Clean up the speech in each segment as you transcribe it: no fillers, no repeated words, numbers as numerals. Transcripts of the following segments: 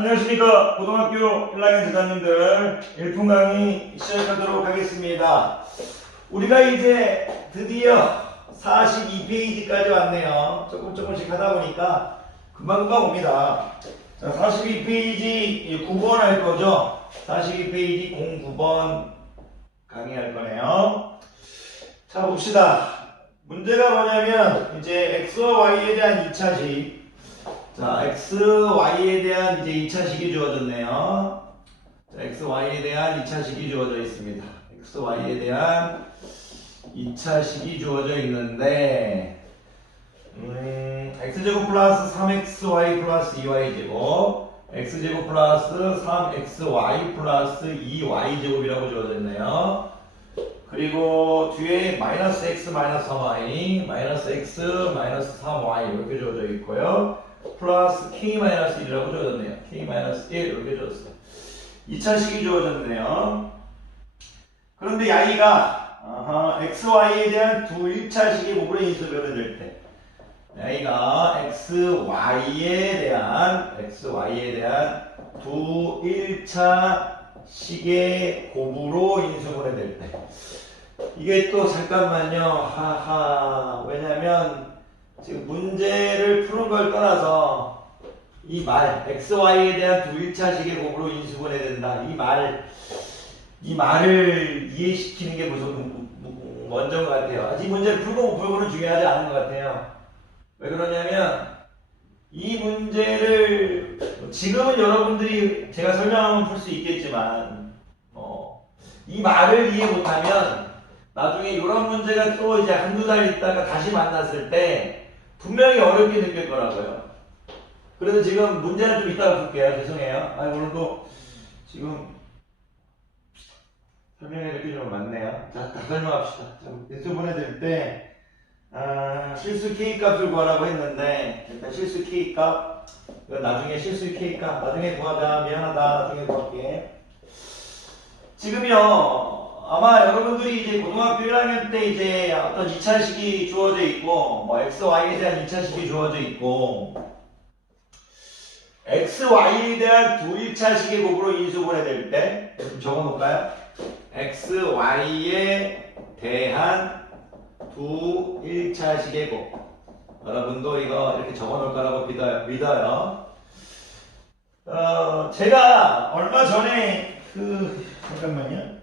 안녕하십니까. 고등학교 1학년 제자님들 1분 강의 시작하도록 하겠습니다. 우리가 이제 드디어 42페이지까지 왔네요. 조금씩 하다 보니까 금방금방 옵니다. 자, 42페이지 9번 할 거죠. 42페이지 09번 강의할 거네요. 자, 봅시다. 문제가 뭐냐면 이제 x와 y에 대한 2차식. 자, x, y에 대한 이제 2차식이 주어졌네요. 자, x, y에 대한 2차식이 주어져 있습니다. x, y에 대한 2차식이 주어져 있는데 x제곱 플러스 3xy 플러스 2y제곱 x제곱 플러스 3xy 플러스 2y제곱이라고 주어져 있네요. 그리고 뒤에 마이너스 x 마이너스 3y 마이너스 x 마이너스 3y 이렇게 주어져 있고요. 플러스 k-1이라고 주어졌네요. k-1 이렇게 주어졌어요. 2차식이 주어졌네요. 그런데 y가 x, y에 대한 두 1차식의 모분의 인수분해 될 때 y가 x, y에 대한 두 1차식의 곱으로 인수분해 될 때 이게 또 잠깐만요. 왜냐면 지금 문제를 푸는 걸 떠나서 이 말 x, y에 대한 두 1차식의 곱으로 인수분해 된다. 이 말을 이해시키는 게 무슨 먼저인 것 같아요. 이 문제를 풀고 못 풀고는 중요하지 않은 것 같아요. 왜 그러냐면 이 문제를 지금은 여러분들이 제가 설명하면 풀 수 있겠지만 이 말을 이해 못하면 나중에 이런 문제가 또 이제 한두 달 있다가 다시 만났을 때 분명히 어렵게 느낄 거라고요. 그래서 지금 문제는 좀 이따가 풀게요. 죄송해요. 오늘도 지금 설명해야 될 게 좀 많네요. 자, 다 설명합시다. 인수분해 될 때 실수 K값을 구하라고 했는데 일단 실수 K값 나중에 실수 K값 나중에 구하자. 미안하다. 나중에 구할게. 지금요 아마 여러분들이 이제 고등학교 1학년 때 이제 어떤 2차식이 주어져 있고 뭐 x, y에 대한 2차식이 주어져 있고 x, y에 대한 두 1차식의 곱으로 인수분해 될 때 좀 적어 놓을까요? x, y에 대한 두 1차식의 곱. 여러분도 이거 이렇게 적어 놓을 거라고 믿어요. 제가 얼마 전에 잠깐만요.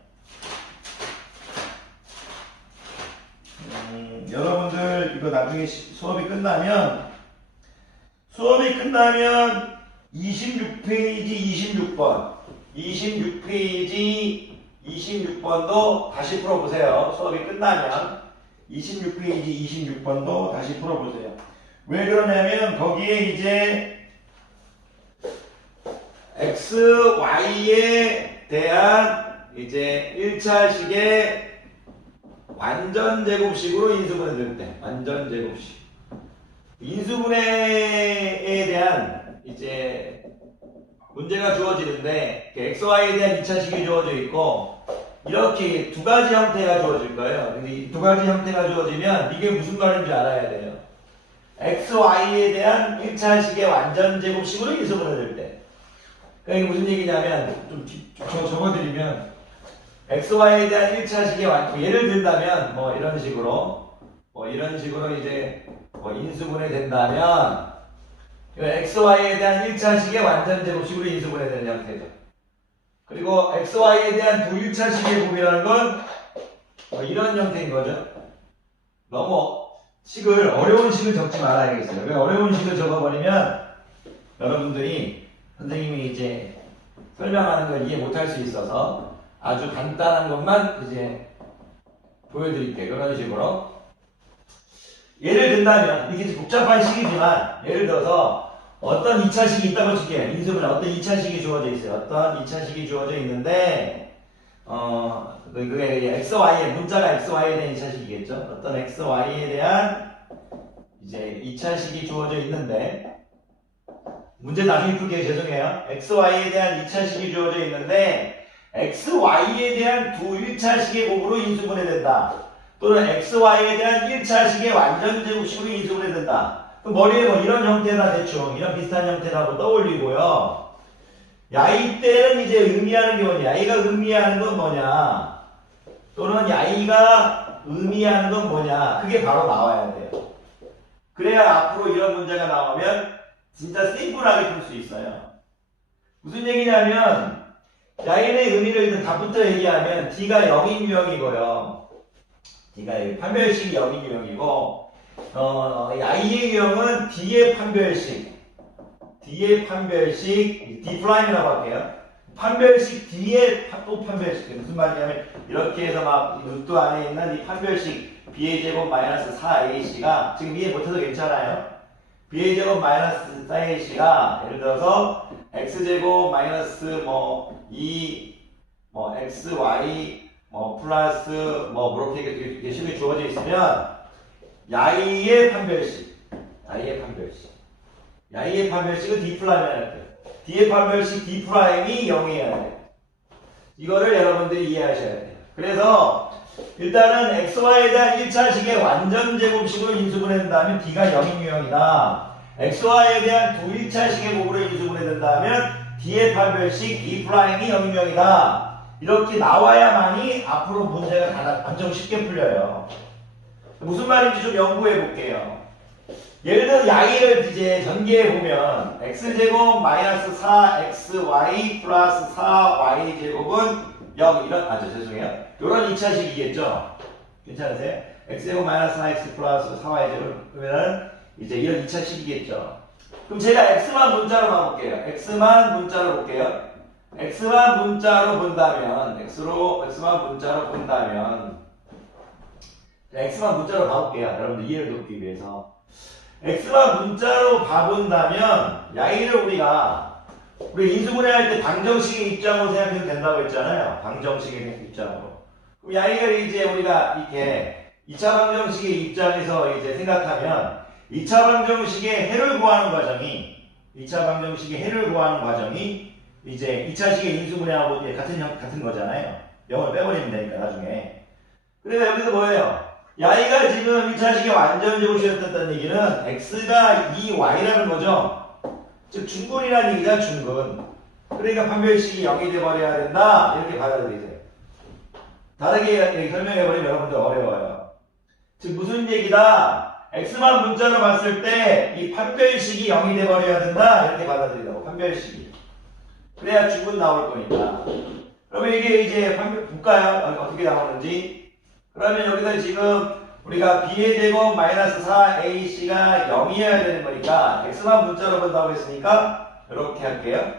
여러분들 이거 나중에 수업이 끝나면 26페이지 26번도 다시 풀어보세요. 수업이 끝나면 26페이지 26번도 다시 풀어보세요. 왜 그러냐면 거기에 이제 x, y에 대한 이제 1차식의 완전 제곱식으로 인수분해 될 때, 완전 제곱식. 인수분해에 대한 이제 문제가 주어지는데, x, y에 대한 2차식이 주어져 있고, 이렇게 두 가지 형태가 주어질 거예요. 근데 이 두 가지 형태가 주어지면 이게 무슨 말인지 알아야 돼요. x, y에 대한 1차식의 완전 제곱식으로 인수분해 될 때. 그러니까 이게 무슨 얘기냐면, 좀 적어드리면, x, y에 대한 1차식의 예를 든다면 뭐 이런 식으로 이제 인수분해 된다면 x, y에 대한 1차식의 완전 제곱식으로 인수분해 되는 형태죠. 그리고 x, y에 대한 두 1차식의 곱이라는 건 이런 형태인 거죠. 너무 어려운 식을 적지 말아야겠어요. 왜 어려운 식을 적어버리면 여러분들이 선생님이 이제 설명하는 걸 이해 못할 수 있어서 아주 간단한 것만 이제 보여드릴게요. 이런 식으로. 예를 든다면, 이게 복잡한 식이지만, 예를 들어서 어떤 2차식이 있다고 칠게요. 인수분해 어떤 2차식이 주어져 있어요. 어떤 2차식이 주어져 있는데, 그게 x, y의, 문자가 x, y에 대한 2차식이겠죠. 어떤 x, y에 대한 이제 2차식이 주어져 있는데, 문제 나중에 풀게요. 죄송해요. x, y에 대한 2차식이 주어져 있는데, x, y에 대한 두 1차식의 곱으로 인수분해 된다. 또는 x, y에 대한 1차식의 완전 제곱식으로 인수분해 된다. 그럼 머리에 뭐 이런 형태나 대충 이런 비슷한 형태라고 떠올리고요. 야이 때는 이제 의미하는 게 뭐냐? 야이가 의미하는 건 뭐냐? 또는 야이가 의미하는 건 뭐냐? 그게 바로 나와야 돼요. 그래야 앞으로 이런 문제가 나오면 진짜 심플하게 풀 수 있어요. 무슨 얘기냐면 야인의 의미를 일단 답부터 얘기하면 D가 0인 유형이고요. D가 판별식이 0인 유형이고 야이의 유형은 D의 판별식 D'이라고 할게요. 판별식 D의 또 판별식. 무슨 말이냐면 이렇게 해서 막 루트 안에 있는 이 판별식 B의 제곱 마이너스 4AC가 지금 이해 못해도 괜찮아요. B의 제곱 마이너스 4AC가 예를 들어서 X제곱 마이너스 XY 플러스 이렇게 식이 주어져 있으면 야이의 판별식은 D'이어야 돼요. D의 판별식 D'이 0이어야 돼요. 이거를 여러분들이 이해하셔야 돼요. 그래서 일단은 XY에 대한 1차식의 완전 제곱식으로 인수분해된다면 D가 0인 유형이다. XY에 대한 1차식의 곱으로 인수분해된다면 D의 판별식 D'이 0인 유형이다. 이렇게 나와야만이 앞으로 문제가 엄청 쉽게 풀려요. 무슨 말인지 좀 연구해 볼게요. 예를 들어 야이를 이제 전개해 보면 x제곱 마이너스 4xy 플러스 4y제곱은 0 죄송해요. 이런 2차식이겠죠? 괜찮으세요? x제곱 마이너스 4x 플러스 4y제곱 그러면 이제 이런 2차식이겠죠? 그럼 제가 x만 문자로 봐볼게요. x만 문자로 볼게요. x만 문자로 본다면 x만 문자로 봐볼게요. 여러분들 이해를 돕기 위해서 x만 문자로 봐본다면 야이를 우리 인수분해할 때 방정식의 입장으로 생각해도 된다고 했잖아요. 방정식의 입장으로. 그럼 야이를 이제 우리가 이렇게 2차 방정식의 입장에서 이제 생각하면 2차 방정식의 해를 구하는 과정이 이제 2차식의 인수분해하고 같은 거잖아요. 0을 빼버리면 되니까 나중에. 그래서 여기서 뭐예요? 야이가 지금 1차식의 완전 제곱식이었다는 얘기는 x가 2y라는 거죠. 즉 중근이라는 얘기가 중근. 그러니까 판별식이 0이 돼버려야 된다. 이렇게 받아들이세요. 다르게 설명해버리면 여러분들 어려워요. 즉 무슨 얘기다? x만 문자로 봤을 때 이 판별식이 0이 돼버려야 된다. 이렇게 받아들이라고. 판별식이. 그래야 중근 나올 거니까. 그러면 이게 이제 볼까요? 어떻게 나오는지. 그러면 여기서 지금 우리가 b의 제곱 마이너스 4ac가 0이어야 되는 거니까 x만 문자로 본다고 했으니까 이렇게 할게요.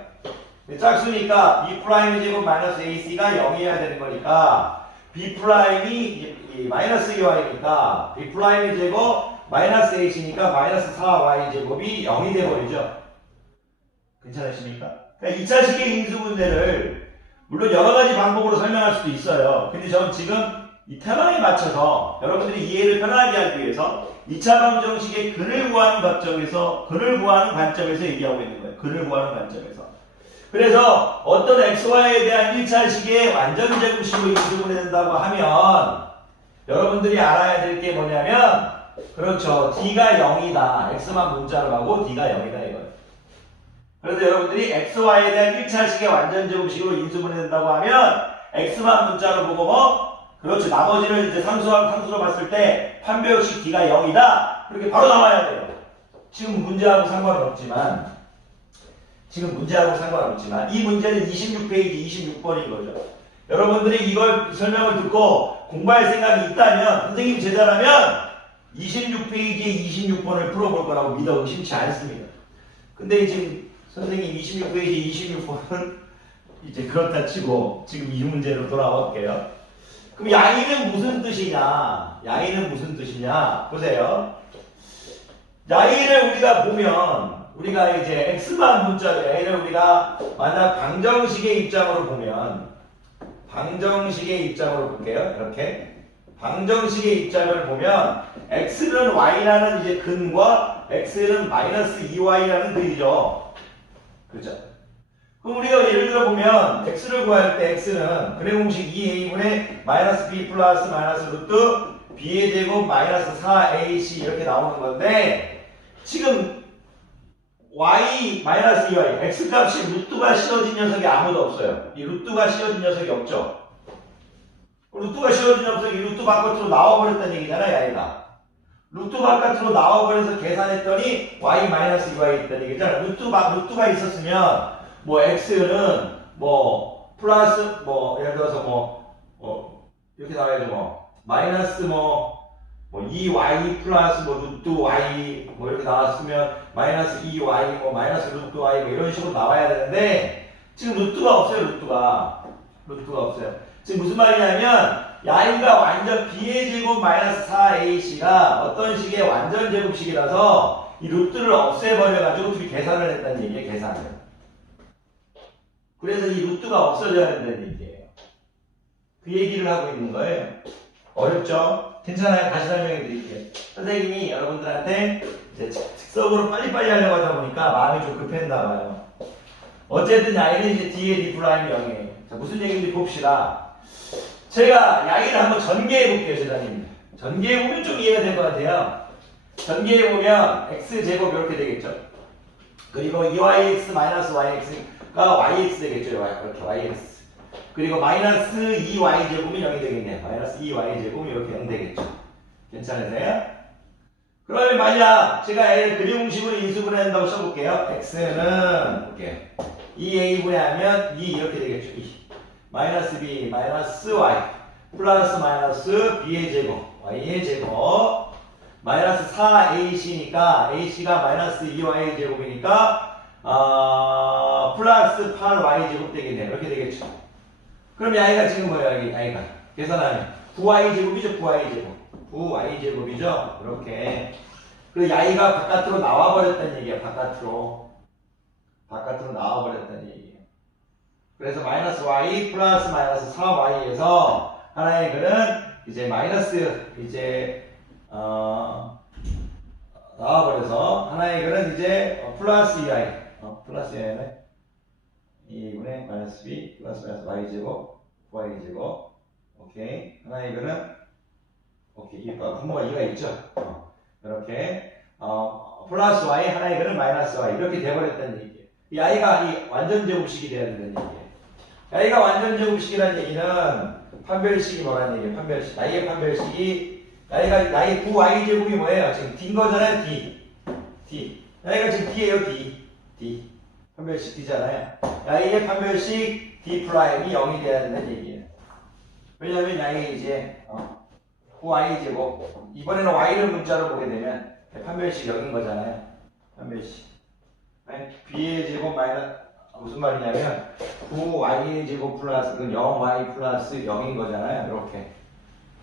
짝수니까 b'의 제곱 마이너스 ac가 0이어야 되는 거니까 b'이 마이너스 2y니까 b'의 제곱 마이너스 ac니까 마이너스 4y 제곱이 0이 돼버리죠. 괜찮으십니까? 그러니까 2차식의 인수분해를 물론 여러 가지 방법으로 설명할 수도 있어요. 근데 저는 지금 이 테마에 맞춰서 여러분들이 이해를 편하게 하기 위해서 2차 방정식의 근을 구하는 관점에서 얘기하고 있는 거예요. 근을 구하는 관점에서. 그래서 어떤 xy에 대한 1차식의 완전 제곱식으로 인수분해 된다고 하면 여러분들이 알아야 될 게 뭐냐면 그렇죠. D가 0이다. x만 문자로 가고 D가 0이다 이거예요. 그래서 여러분들이 xy에 대한 1차식의 완전 제곱식으로 인수분해 된다고 하면 x만 문자로 보고 그렇죠. 나머지를 이제 상수로 봤을 때 판별식 D가 0이다. 그렇게 바로 나와야 돼요. 지금 문제하고 상관은 없지만 이 문제는 26페이지 26번인 거죠. 여러분들이 이걸 설명을 듣고 공부할 생각이 있다면 선생님 제자라면 26페이지에 26번을 풀어볼 거라고 믿어 의심치 않습니다. 근데 지금 선생님 26페이지 26번은 이제 그렇다 치고 지금 이 문제로 돌아올게요. 그럼 야이는 무슨 뜻이냐? 보세요. 야이를 우리가 보면, 우리가 이제 x만 문자로 야이를 우리가 만약 방정식의 입장으로 볼게요. 이렇게. 방정식의 입장을 보면, x는 y라는 이제 근과 x는 마이너스 2y라는 근이죠. 그죠? 그럼 우리가 예를 들어 보면 x를 구할 때 x는 근의 공식 2a분의 마이너스 b 플러스 마이너스 루트 b의 제곱 마이너스 4ac 이렇게 나오는 건데 지금 y 마이너스 2y x 값이 루트가 씌워진 녀석이 아무도 없어요. 이 루트가 씌워진 녀석이 없죠. 루트가 씌워진 녀석이 루트 바깥으로 나와버렸다는 얘기잖아요. 얘가 루트 바깥으로 나와버려서 계산했더니 y 마이너스 2y 있다는 얘기잖아요. 루트가 있었으면 뭐 x는 뭐 플러스 뭐 예를 들어서 이렇게 나와야죠. 뭐 마이너스 뭐 2y 플러스 뭐 루트 y 뭐 이렇게 나왔으면 마이너스 2y 뭐 마이너스 루트 y 뭐 이런 식으로 나와야 되는데 지금 루트가 없어요. 루트가 없어요. 지금 무슨 말이냐면 y가 완전 b의 제곱 마이너스 4ac가 어떤 식의 완전 제곱식이라서 이 루트를 없애버려가지고 둘이 계산을 했다는 얘기예요. 계산을. 그래서 이 루트가 없어져야 된다는 얘기예요. 그 얘기를 하고 있는 거예요. 어렵죠? 괜찮아요. 다시 설명해 드릴게요. 선생님이 여러분들한테 이제 즉석으로 빨리빨리 하려고 하다 보니까 마음이 좀 급했나 봐요. 어쨌든 야이는 이제 D의 D 프라임 0이에요. 자, 무슨 얘기인지 봅시다. 제가 야이를 한번 전개해 볼게요, 제자님. 전개해 보면 좀 이해가 될 것 같아요. 전개해 보면 x제곱 이렇게 되겠죠. 그리고 2yx 마이너스 yx가 yx 되겠죠. 이렇게 yx. 그리고 마이너스 2y제곱이 0이 되겠네요. 마이너스 2y제곱이 이렇게 0 되겠죠. 괜찮으세요? 그러면 만약 제가 얘를 그림공식으로 인수분해 한다고 써볼게요. x는 볼게요. 2a분해 하면 2 이렇게 되겠죠. 2. 마이너스 b 마이너스 y 플러스 마이너스 b의 제곱 y의 제곱 마이너스 4ac니까 ac가 마이너스 2y 제곱이니까 플러스 8y 제곱 되겠네요. 이렇게 되겠죠. 그럼 야이가 지금 뭐예요? 야이가 계산하면 9y 제곱이죠. 9y 제곱 9y 제곱이죠. 이렇게 그 야이가 바깥으로 나와버렸다는 얘기예요. 바깥으로 나와버렸다는 얘기예요. 그래서 마이너스 y 플러스 마이너스 4y에서 하나의 글은 이제 마이너스 이제 나와버려서 하나의 글은 이제 플러스 2y 플러스 2y네 2분의 마이너스 b 플러스 마이너스 y제곱 9y제곱 오케이 하나의 글은 오케이 분모가 2가 있죠. 이렇게 플러스 y 하나의 글은 마이너스 y 이렇게 돼버렸다는 얘기예요. 이 i가 이 완전 제곱식이 돼야 된다는 얘기예요. i가 완전 제곱식이라는 얘기는 판별식이 뭐라는 얘기예요? 판별식. i의 판별식이 나의 9y 제곱이 뭐예요? 지금 d인 거잖아요. d. i가 지금 d예요. d. 판별식 d잖아요. i의 판별식 d 프라임이 0이 돼야 된다는 얘기예요. 왜냐면 i가 이제 9y 제곱 이번에는 y를 문자로 보게 되면 판별식 0인 거잖아요. 판별식. b의 제곱 마이너스 무슨 말이냐면 9y 제곱 플러스 0y 플러스 0인 거잖아요. 이렇게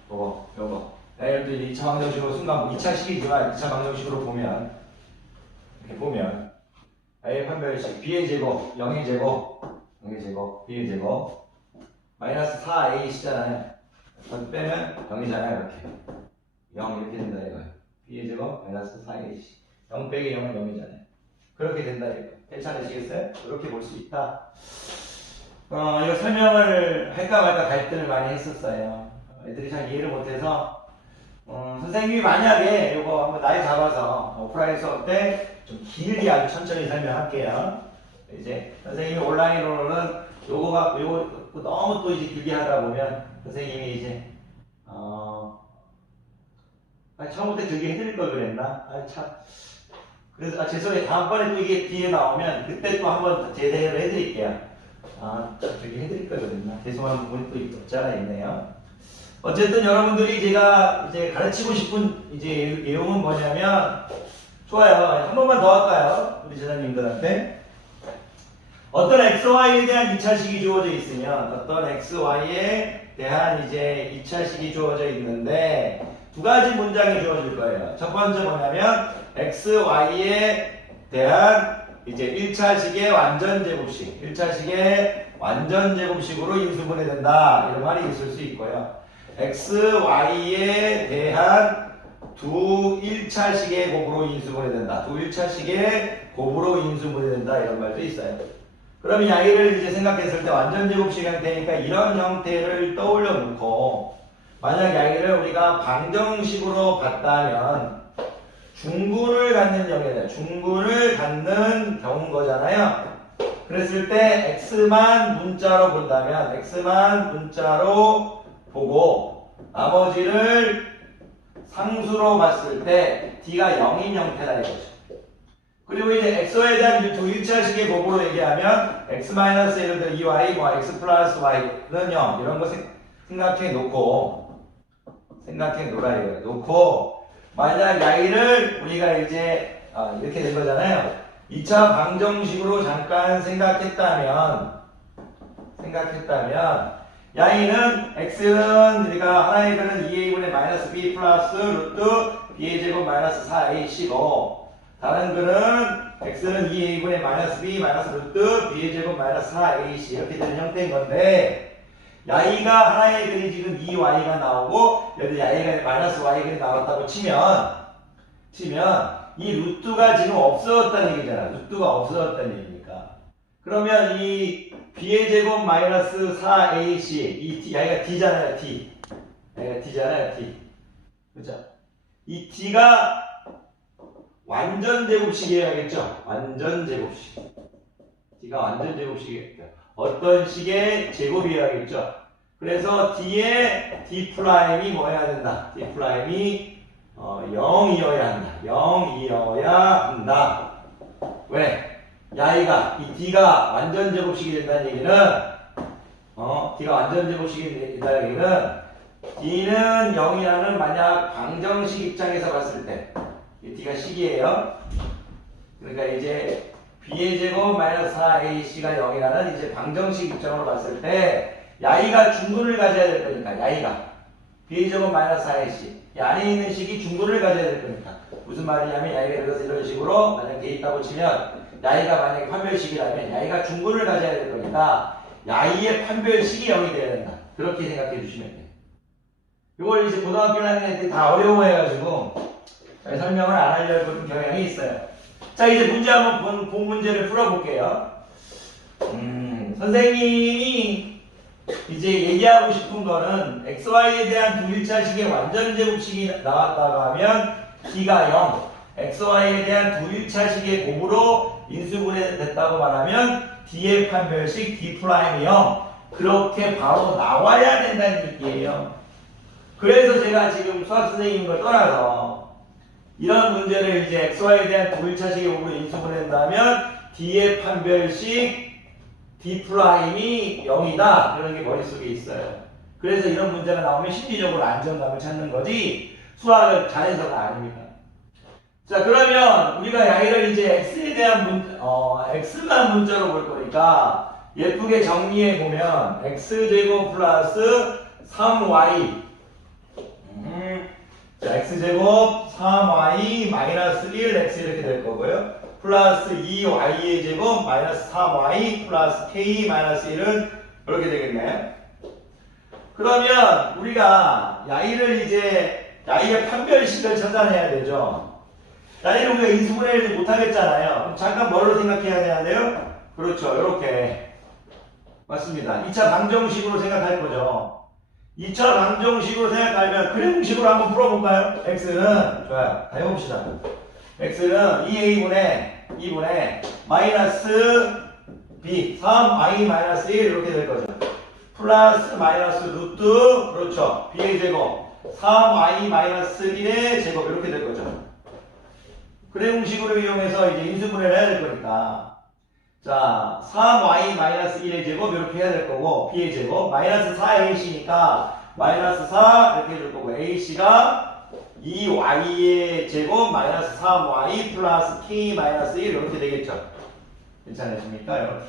요거 예를 들어 2차 방정식으로 순간 2차식이지만 2차 방정식으로 보면 이렇게 보면 a의 판별식 b의 제곱 0의 제곱 b의 제곱 마이너스 4ac잖아요. 빼면 0이잖아요. 이렇게 0 이렇게 된다 이거예요. b의 제곱 마이너스 4ac 0 빼기 0은 0이잖아요. 그렇게 된다 이거. 괜찮으시겠어요? 이렇게 볼 수 있다. 이거 설명을 할까 말까 갈등을 많이 했었어요. 애들이 잘 이해를 못해서 선생님이 만약에 이거 한번 날 잡아서 오프라인 수업 때 좀 길게 아주 천천히 설명할게요. 이제 선생님이 온라인으로는 요거 너무 또 이제 길게 하다 보면 선생님이 이제 처음부터 길게 해드릴 걸 그랬나? 참. 그래서 죄송해요. 다음번에 또 이게 뒤에 나오면 그때 또 한번 재대를 해드릴게요. 저기 해드릴 걸 그랬나? 죄송한 부분이 또 없지 않아 있네요. 어쨌든 여러분들이 제가 이제 가르치고 싶은 이제 내용은 뭐냐면 좋아요. 한 번만 더 할까요? 우리 제자님들한테. 어떤 XY에 대한 2차식이 주어져 있으면 어떤 XY에 대한 이제 2차식이 주어져 있는데 두 가지 문장이 주어질 거예요. 첫 번째 뭐냐면 XY에 대한 이제 1차식의 완전 제곱식 1차식의 완전 제곱식으로 인수분해된다 이런 말이 있을 수 있고요. XY에 대한 두 1차식의 곱으로 인수분해된다. 두 1차식의 곱으로 인수분해된다 이런 말도 있어요. 그러면 야이를 이제 생각했을 때 완전 제곱식 형태니까 이런 형태를 떠올려 놓고 만약 야이를 우리가 방정식으로 봤다면 중군을 갖는 영이다. 중군을 갖는 경우인 거잖아요. 그랬을 때 x만 문자로 본다면 x만 문자로 보고 나머지를 상수로 봤을 때 d가 0인 형태다 이거죠. 그리고 이제 x에 대한 두 일차식의 곱으로 얘기하면 x-1 예를 들어 2y, 뭐 x 플러스 y는 0 이런 거 생각해 놓고 만약 야이를 우리가 이제 이렇게 된 거잖아요. 2차 방정식으로 잠깐 생각했다면 야이는 x는 우리가 하나의 글은 2a분의 마이너스 b 플러스 루트 b의 제곱 마이너스 4ac고 다른 글은 x는 2a분의 마이너스 b 마이너스 루트 b의 제곱 마이너스 4ac 이렇게 되는 형태인 건데 야이가 하나의 글이 지금 2y가 나오고 여기 야이가 마이너스 y가 나왔다고 치면 이 루트가 지금 없어졌다는 얘기잖아. 루트가 없어졌다는 얘기니까. 그러면 이 b의 제곱 마이너스 4ac 이 야이가 d잖아요. 야이가 d잖아요. 그죠? 이 d가 완전 제곱식이어야겠죠? 완전 제곱식. d가 완전 제곱식이겠죠. 어떤 식의 제곱이어야겠죠? 그래서 d의 d'이 뭐여야 된다? d'이 0이어야 한다. 0이어야 한다. 왜? 야이가 이 d가 완전 제곱식이 된다는 얘기는 d가 완전 제곱식이 된다는 얘기는 d는 0이라는 만약 방정식 입장에서 봤을 때 d가 식이에요. 그러니까 이제 b의 제곱 마이너스 4ac가 0이라는 이제 방정식 입장으로 봤을 때 야이가 중근을 가져야 될 거니까 야이가 b의 제곱 마이너스 4ac 이 안에 있는 식이 중근을 가져야 될 거니까 무슨 말이냐면 야이가 예를 들어서 이런 식으로 만약 돼 있다고 치면 야이가 만약에 판별식이라면 야이가 중근을 가져야 될 거니까 야이의 판별식이 0이 돼야 된다. 그렇게 생각해 주시면 돼요. 이걸 이제 고등학교 다니는 애들이 다 어려워해가지고 설명을 안 하려고 경향이 있어요. 자, 이제 문제 한번 본 문제를 풀어볼게요. 선생님이 이제 얘기하고 싶은 거는 xy에 대한 두 일차식의 완전 제곱식이 나왔다고 하면 d가 0, xy에 대한 두 일차식의 곱으로 인수분해됐다고 말하면 d의 판별식 d'이 0 그렇게 바로 나와야 된다는 얘기예요. 그래서 제가 지금 수학 선생님인 걸 떠나서 이런 문제를 이제 xy에 대한 두 일차식의 곱으로 인수분해된다면 d의 판별식 d'이 0이다 그런 게 머릿속에 있어요. 그래서 이런 문제가 나오면 심리적으로 안정감을 찾는 거지 수학을 잘해서가 아닙니다. 자, 그러면 우리가 야이를 이제 x에 대한 x만 문자로 볼 거니까 예쁘게 정리해 보면 x제곱 플러스 3y 자, x제곱 3y 마이너스 1x 이렇게 될 거고요. 플러스 2y의 제곱 마이너스 3y 플러스 k 마이너스 1은 이렇게 되겠네요. 그러면 우리가 야이를 이제 야이의 판별식을 찾아내야 되죠. 야이를 우리가 인수분해를 못하겠잖아요. 그럼 잠깐 뭐로 생각해야 돼요? 그렇죠. 이렇게 맞습니다. 2차 방정식으로 생각할 거죠. 2차 방정식으로 생각하면 그래공식으로 한번 풀어볼까요? x는 좋아요. 다 해봅시다. x는 2a분의 마이너스 b 3i 마이너스 1 이렇게 될 거죠. 플러스 마이너스 루트 그렇죠. b의 제곱 3i 마이너스 1의 제곱 이렇게 될 거죠. 그래공식으로 이용해서 이제 인수분해를 해야 될 거니까 자 3y 마이너스 1의 제곱 이렇게 해야 될 거고 b의 제곱 마이너스 4ac니까 마이너스 4 이렇게 해줄 거고 ac가 2y의 제곱 마이너스 3y 플러스 k 마이너스 1 이렇게 되겠죠. 괜찮으십니까? 이렇게.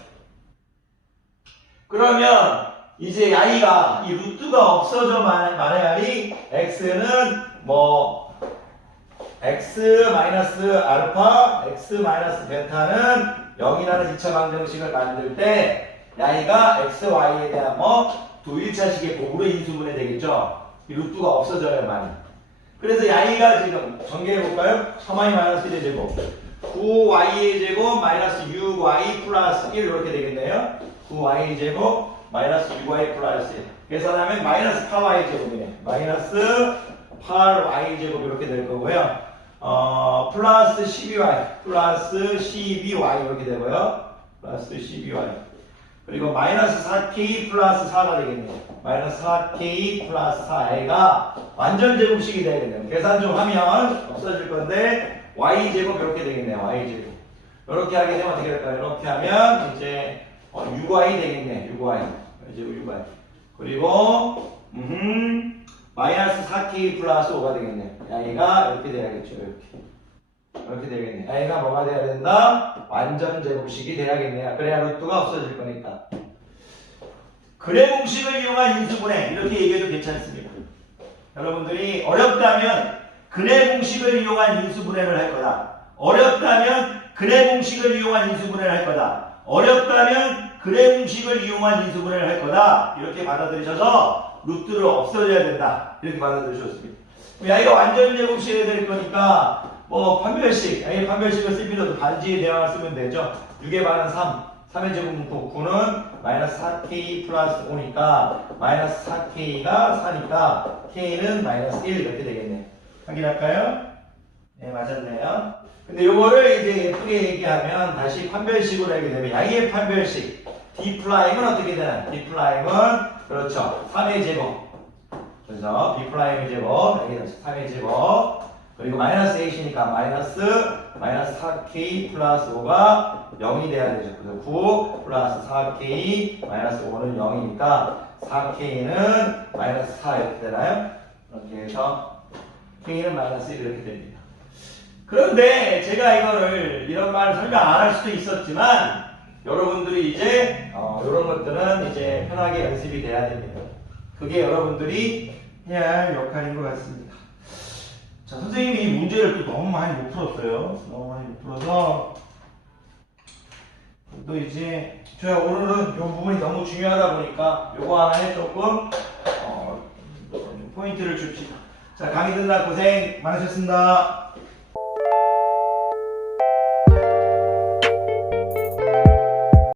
그러면 이제 야이가 이 루트가 없어져 말해야지 x는 뭐 x 마이너스 알파 x 마이너스 베타는 0이라는 2차 방정식을 만들 때 야이가 x, y에 대한 두 1차식의 곱으로 인수분해 되겠죠. 이 루트가 없어져야만. 그래서 야이가 지금 전개해볼까요? 3y 마이너스 1의 제곱 9y의 제곱 마이너스 6y 플러스 1 이렇게 되겠네요. 9y 제곱 마이너스 6y 플러스 1 계산하면 마이너스 8y 제곱이네. 마이너스 8y 제곱 이렇게 될 거고요. 플러스 12y 플러스 12y 이렇게 되고요. 플러스 12y 그리고 마이너스 4k 플러스 4가 되겠네요. 마이너스 4k 플러스 4i가 완전 제곱식이 되겠네요. 계산 좀 하면 없어질 건데 y제곱 이렇게 되겠네요. y제곱 이렇게 하게 되면 어떻게 될까요? 이렇게 하면 이제 6y 되겠네. 6y 제곱 6y 그리고 마이너스 4k 플러스 5가 되겠네요. y가 이렇게 돼야겠죠. 이렇게 되겠네. y가 뭐가 돼야 된다? 완전 제곱식이 돼야겠네요. 그래야 루트가 없어질 거니까. 근해 공식을 이용한 인수분해 이렇게 얘기해도 괜찮습니다. 여러분들이 어렵다면 근해 공식을 이용한 인수분해를 할 거다. 어렵다면 근해 공식을 이용한 인수분해를 할 거다. 어렵다면 근해 공식을 이용한 인수분해를 할 거다. 이렇게 받아들이셔서 루트를 없애줘야 된다. 이렇게 받아들이셨습니다. y가 완전 제곱식이 될 거니까 뭐 판별식, a의 판별식을 쓸 필요도 반지의 대항을 쓰면 되죠. 6의 반은 3, 3의 제곱 묶고 9는 마이너스 4k 플러스 5니까 마이너스 4k가 4니까 k는 마이너스 1 이렇게 되겠네. 확인할까요? 네, 맞았네요. 근데 요거를 이제 예쁘게 얘기하면 다시 판별식으로 하게 되면 양의 판별식 D'은 어떻게 되나? D'은 그렇죠. 3의 제곱. 그래서 B'의 제곱, 여기 3의 제곱. 그리고 마이너스 8이니까 마이너스 4k 플러스 5가 0이 돼야 되죠. 그래서 9 플러스 4k 마이너스 5는 0이니까 4k는 마이너스 4 이렇게 되나요? 이렇게 해서 k는 마이너스 1 이렇게 됩니다. 그런데 제가 이거를 이런 말을 설명 안 할 수도 있었지만 여러분들이 이제 이런 것들은 이제 편하게 연습이 돼야 됩니다. 그게 여러분들이 해야 할 역할인 것 같습니다. 자, 선생님이 이 문제를 또 너무 많이 못 풀었어요. 너무 많이 못 풀어서 또 이제 제가 오늘은 이 부분이 너무 중요하다 보니까 요거 하나에 조금 포인트를 줍시다. 자, 강의 듣느라 고생 많으셨습니다.